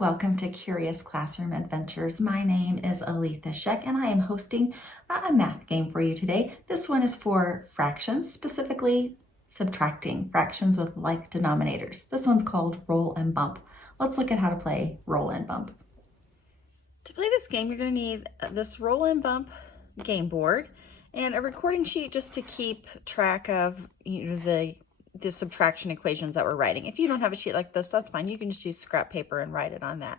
Welcome to Curious Classroom Adventures. My name is Aletha Sheck and I am hosting a math game for you today. This one is for fractions, specifically subtracting fractions with like denominators. This one's called Roll and Bump. Let's look at how to play Roll and Bump. To play this game, you're going to need this Roll and Bump game board and a recording sheet just to keep track of the subtraction equations that we're writing. If you don't have a sheet like this, that's fine. You can just use scrap paper and write it on that.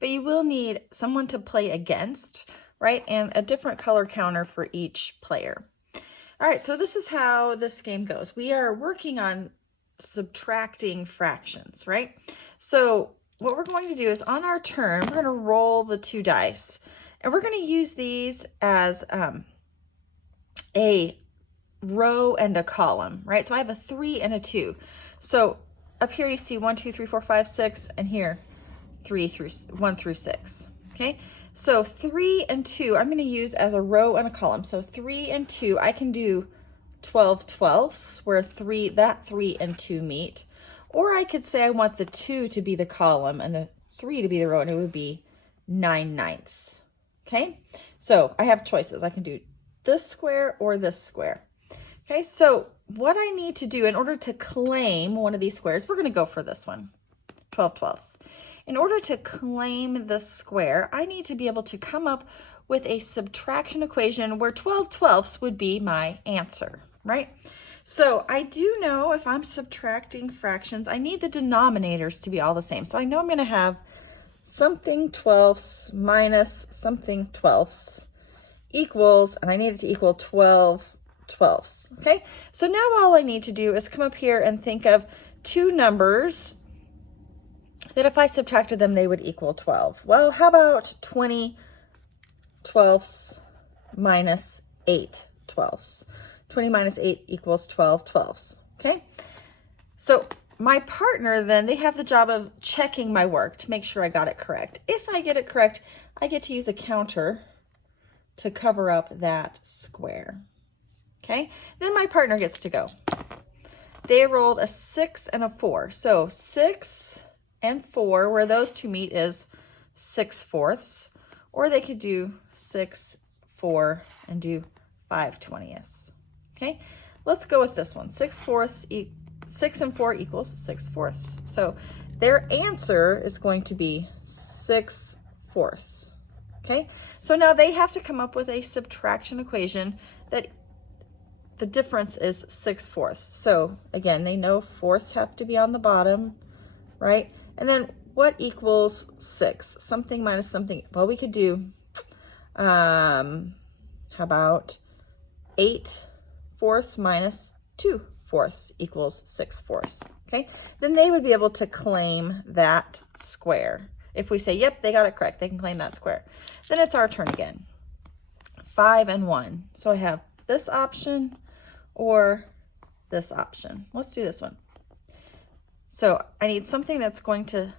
But you will need someone to play against, right? And a different color counter for each player. All right, so this is how this game goes. We are working on subtracting fractions, right? So what we're going to do is on our turn, we're going to roll the 2 dice. And we're going to use these as a row and a column, right? So I have a 3 and a 2. So up here you see 1, 2, 3, 4, 5, 6, and here 1 through 6. Okay, so 3 and 2 I'm going to use as a row and a column. So 3 and 2, I can do 12 twelfths where that 3 and 2 meet. Or I could say I want the 2 to be the column and the 3 to be the row, and it would be 9 ninths. Okay, so I have choices. I can do this square or this square. Okay, so what I need to do in order to claim one of these squares, we're going to go for this one, 12 twelfths. In order to claim this square, I need to be able to come up with a subtraction equation where 12 twelfths would be my answer, right? So I do know if I'm subtracting fractions, I need the denominators to be all the same. So I know I'm going to have something twelfths minus something twelfths equals, and I need it to equal 12 twelfths. Okay, so now all I need to do is come up here and think of 2 numbers that if I subtracted them, they would equal 12. Well, how about 20 twelfths minus 8 twelfths? 20 minus 8 equals 12 twelfths. Okay, so my partner then, they have the job of checking my work to make sure I got it correct. If I get it correct, I get to use a counter to cover up that square. Okay, then my partner gets to go. They rolled a 6 and a 4. So 6 and 4, where those two meet is 6 fourths. Or they could do 6, 4, and do 5 20ths. Okay, let's go with this one. 6 fourths, 6 and 4 equals 6 fourths. So their answer is going to be 6 fourths. Okay, so now they have to come up with a subtraction equation that the difference is 6 fourths. So again, they know fourths have to be on the bottom, right? And then what equals 6? Something minus something. Well, we could do, how about 8 fourths minus 2 fourths equals 6 fourths, okay? Then they would be able to claim that square. If we say, yep, they got it correct, they can claim that square. Then it's our turn again. 5 and 1. So I have this option or this option. Let's do this one. So I need something that's going to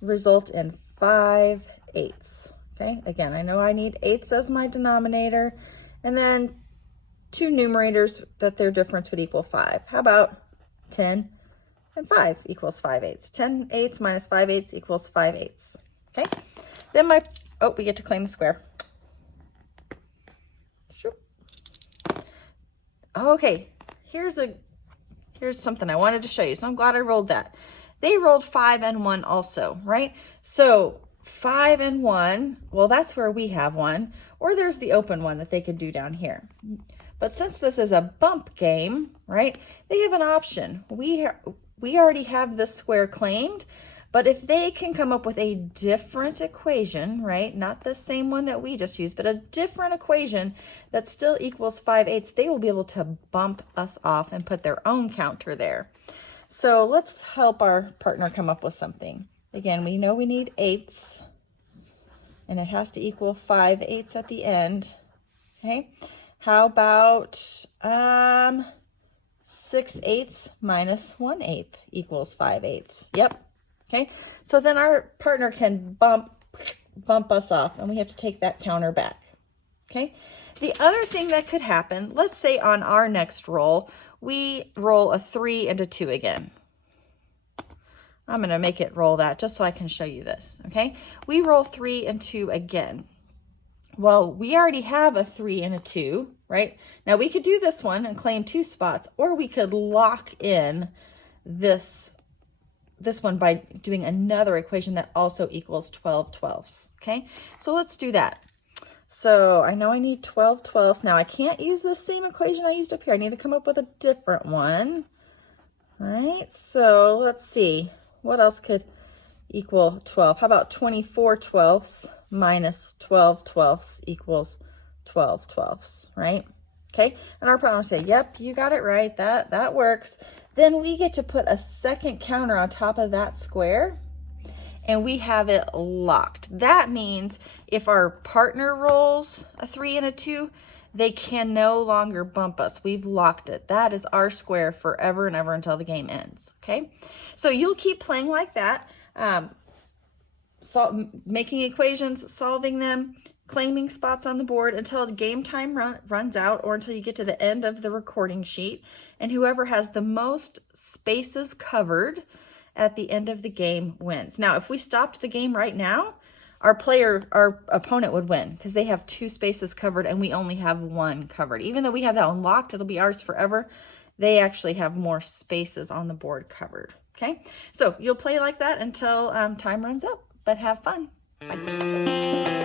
result in 5 eighths. Okay, again, I know I need eighths as my denominator, and then 2 numerators that their difference would equal 5. How about 10 and 5 equals 5 eighths? 10 eighths minus 5 eighths equals 5 eighths. Okay, then we get to claim the square. Okay, here's something I wanted to show you, so I'm glad I rolled that. They rolled 5 and 1 also, right? So 5 and 1, well, that's where we have one, or there's the open one that they could do down here. But since this is a bump game, right, they have an option. We already have this square claimed, but if they can come up with a different equation, right, not the same one that we just used, but a different equation that still equals 5 eighths, they will be able to bump us off and put their own counter there. So let's help our partner come up with something. Again, we know we need eighths, and it has to equal 5 eighths at the end. Okay, how about 6 eighths minus 1 eighth equals 5 eighths? Yep, Okay, so then our partner can bump us off, and we have to take that counter back. Okay, the other thing that could happen, let's say on our next roll, we roll a 3 and a 2 again. I'm going to make it roll that just so I can show you this. Okay, we roll 3 and 2 again. Well, we already have a 3 and a 2, right? Now we could do this one and claim 2 spots, or we could lock in this one by doing another equation that also equals 12 twelfths. Okay, so let's do that. So I know I need 12 twelfths. Now I can't use the same equation I used up here. I need to come up with a different one. All right, so let's see. What else could equal 12? How about 24 twelfths minus 12 twelfths equals 12 twelfths, right? Okay, and our partner will say, yep, you got it right, that works. Then we get to put a second counter on top of that square, and we have it locked. That means if our partner rolls a 3 and a 2, they can no longer bump us. We've locked it. That is our square forever and ever until the game ends, okay? So you'll keep playing like that, making equations, solving them, claiming spots on the board until game time runs out, or until you get to the end of the recording sheet. And whoever has the most spaces covered at the end of the game wins. Now, if we stopped the game right now, our opponent would win because they have 2 spaces covered and we only have 1 covered. Even though we have that one locked, it'll be ours forever. They actually have more spaces on the board covered. Okay, so you'll play like that until time runs out, but have fun. Bye.